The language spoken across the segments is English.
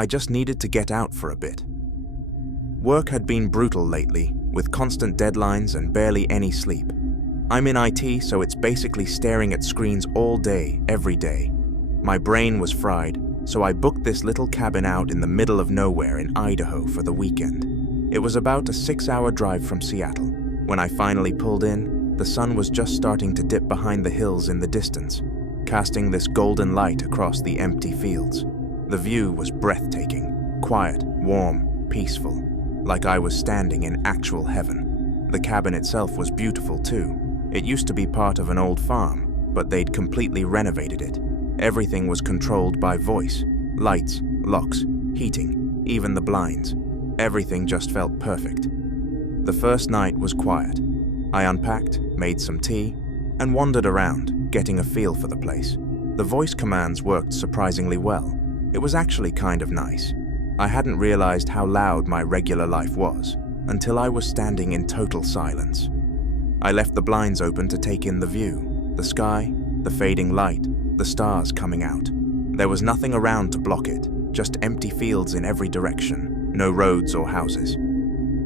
I just needed to get out for a bit. Work had been brutal lately, with constant deadlines and barely any sleep. I'm in IT, so it's basically staring at screens all day, every day. My brain was fried, so I booked this little cabin out in the middle of nowhere in Idaho for the weekend. It was about a 6-hour drive from Seattle. When I finally pulled in, the sun was just starting to dip behind the hills in the distance, casting this golden light across the empty fields. The view was breathtaking, quiet, warm, peaceful, like I was standing in actual heaven. The cabin itself was beautiful too. It used to be part of an old farm, but they'd completely renovated it. Everything was controlled by voice. Lights, locks, heating, even the blinds. Everything just felt perfect. The first night was quiet. I unpacked, made some tea, and wandered around, getting a feel for the place. The voice commands worked surprisingly well. It was actually kind of nice. I hadn't realized how loud my regular life was until I was standing in total silence. I left the blinds open to take in the view, the sky, the fading light, the stars coming out. There was nothing around to block it, just empty fields in every direction, no roads or houses.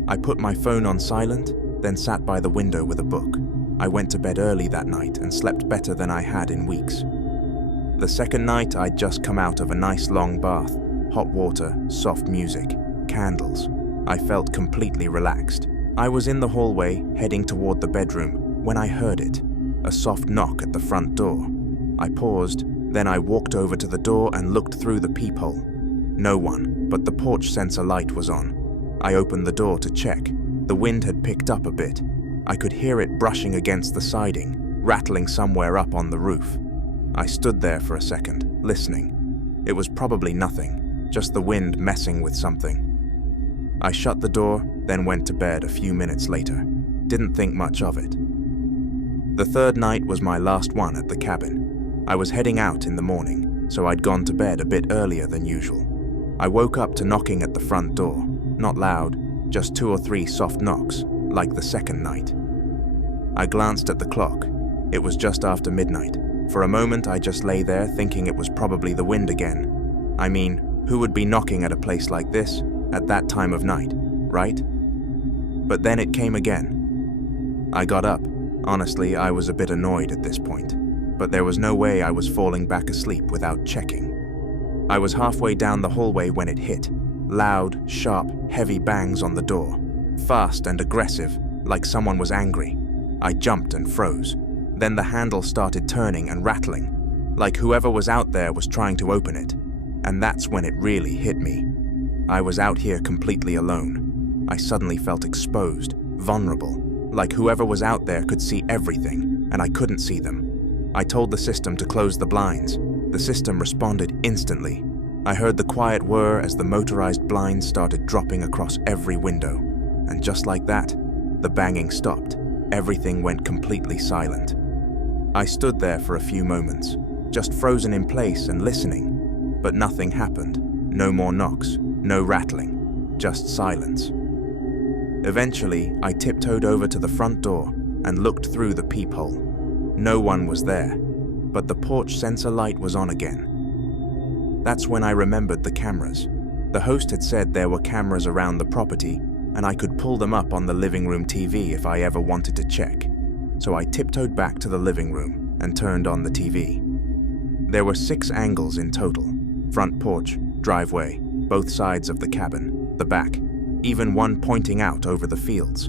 I put my phone on silent, then sat by the window with a book. I went to bed early that night and slept better than I had in weeks. The second night, I'd just come out of a nice long bath, hot water, soft music, candles. I felt completely relaxed. I was in the hallway, heading toward the bedroom, when I heard it, a soft knock at the front door. I paused, then I walked over to the door and looked through the peephole. No one, but the porch sensor light was on. I opened the door to check. The wind had picked up a bit. I could hear it brushing against the siding, rattling somewhere up on the roof. I stood there for a second, listening. It was probably nothing, just the wind messing with something. I shut the door, then went to bed a few minutes later. Didn't think much of it. The third night was my last one at the cabin. I was heading out in the morning, so I'd gone to bed a bit earlier than usual. I woke up to knocking at the front door. Not loud, just 2 or 3 soft knocks, like the second night. I glanced at the clock. It was just after midnight. For a moment, I just lay there thinking it was probably the wind again. I mean, who would be knocking at a place like this at that time of night, right? But then it came again. I got up. Honestly, I was a bit annoyed at this point, but there was no way I was falling back asleep without checking. I was halfway down the hallway when it hit. Loud, sharp, heavy bangs on the door. Fast and aggressive, like someone was angry. I jumped and froze. Then the handle started turning and rattling, like whoever was out there was trying to open it. And that's when it really hit me. I was out here completely alone. I suddenly felt exposed, vulnerable, like whoever was out there could see everything, and I couldn't see them. I told the system to close the blinds. The system responded instantly. I heard the quiet whir as the motorized blinds started dropping across every window. And just like that, the banging stopped. Everything went completely silent. I stood there for a few moments, just frozen in place and listening. But nothing happened. No more knocks, no rattling, just silence. Eventually, I tiptoed over to the front door and looked through the peephole. No one was there, but the porch sensor light was on again. That's when I remembered the cameras. The host had said there were cameras around the property, and I could pull them up on the living room TV if I ever wanted to check. So I tiptoed back to the living room and turned on the TV. There were 6 angles in total: front porch, driveway, both sides of the cabin, the back, even one pointing out over the fields.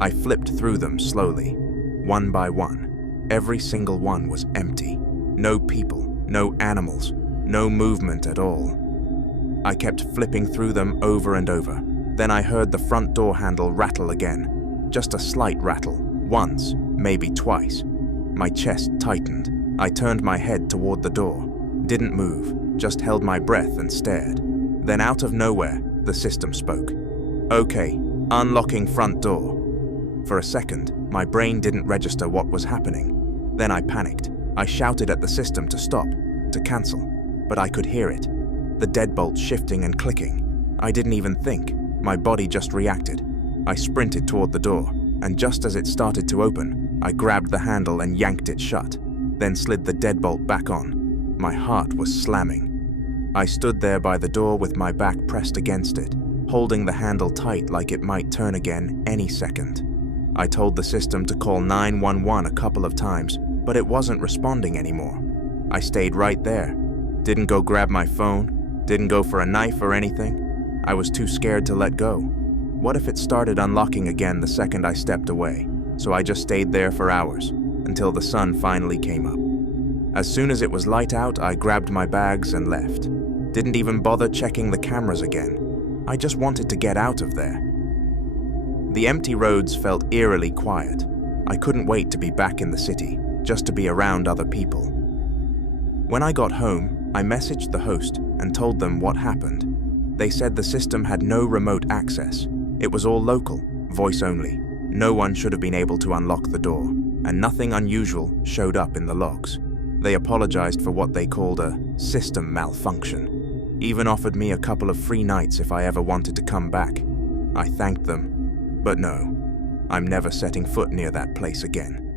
I flipped through them slowly, one by one. Every single one was empty. No people, no animals, no movement at all. I kept flipping through them over and over. Then I heard the front door handle rattle again. Just a slight rattle, once, maybe twice. My chest tightened. I turned my head toward the door. Didn't move, just held my breath and stared. Then out of nowhere, the system spoke. "Okay, unlocking front door." For a second, my brain didn't register what was happening. Then I panicked. I shouted at the system to stop, to cancel, but I could hear it. The deadbolt shifting and clicking. I didn't even think. My body just reacted. I sprinted toward the door, and just as it started to open, I grabbed the handle and yanked it shut, then slid the deadbolt back on. My heart was slamming. I stood there by the door with my back pressed against it, holding the handle tight like it might turn again any second. I told the system to call 911 a couple of times, but it wasn't responding anymore. I stayed right there. Didn't go grab my phone, didn't go for a knife or anything. I was too scared to let go. What if it started unlocking again the second I stepped away? So I just stayed there for hours, until the sun finally came up. As soon as it was light out, I grabbed my bags and left. Didn't even bother checking the cameras again. I just wanted to get out of there. The empty roads felt eerily quiet. I couldn't wait to be back in the city, just to be around other people. When I got home, I messaged the host and told them what happened. They said the system had no remote access. It was all local, voice only. No one should have been able to unlock the door, and nothing unusual showed up in the logs. They apologized for what they called a system malfunction. Even offered me a couple of free nights if I ever wanted to come back. I thanked them, but no, I'm never setting foot near that place again.